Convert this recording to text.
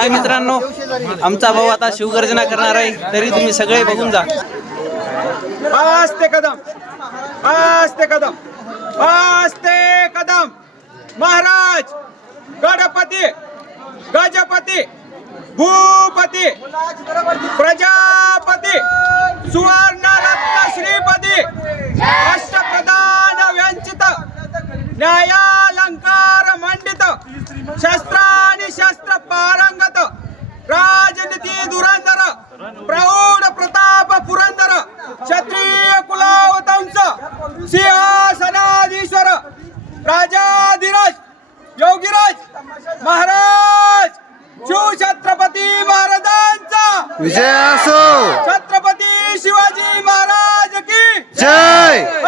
हाय मित्रांनो, आमचा भाऊ आता शिवगर्जना करणार आहे, तरी तुम्ही सगळे बघून जा। आस्ते कदम, आस्ते कदम, आस्ते कदम। महाराज गणपती, गजपती, भूपती, प्रजापती, सुवर्णरत्न श्रीपती, अष्टप्रधान व्यंचित, न्यायालंकार मंडित, शस्त्रानि शस्त्र पारंगत, राजनीती धुरंधर, प्रौढ प्रताप पुरंदर, क्षत्रिय कुलावतंस, सिंहासनाधीश्वर, राजाधिराज, योगीराज महाराज शिवछत्रपती महाराजांचा विजय असो। छत्रपती शिवाजी महाराज की जय।